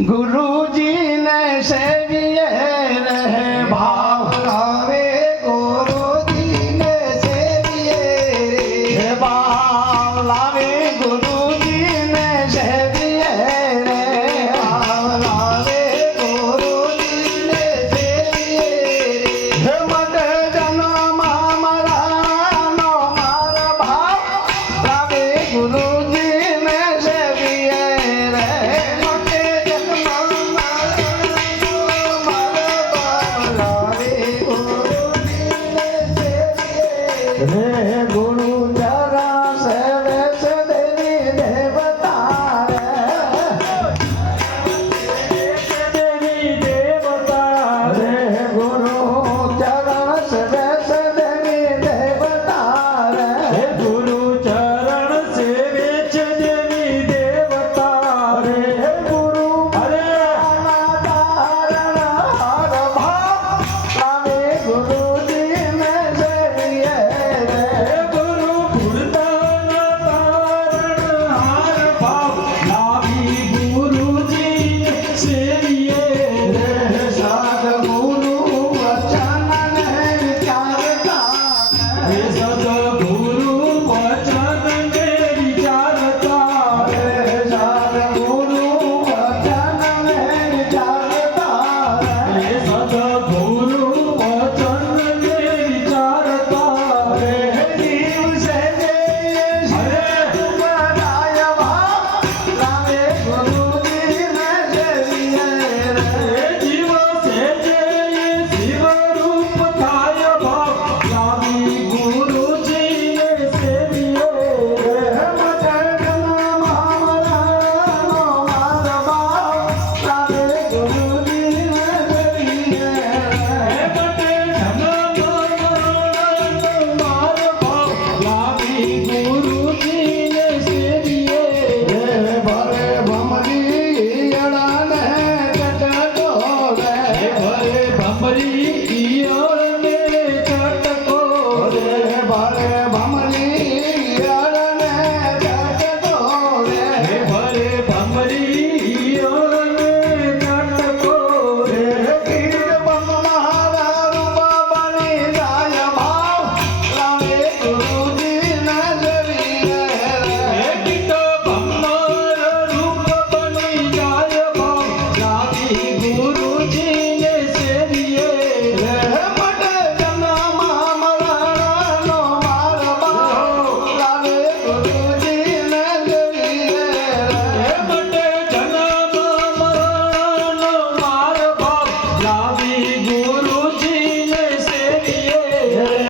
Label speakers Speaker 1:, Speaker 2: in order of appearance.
Speaker 1: ગુરુજીને સેવીએ રહે ભાવ રે ગુરુ તારા સે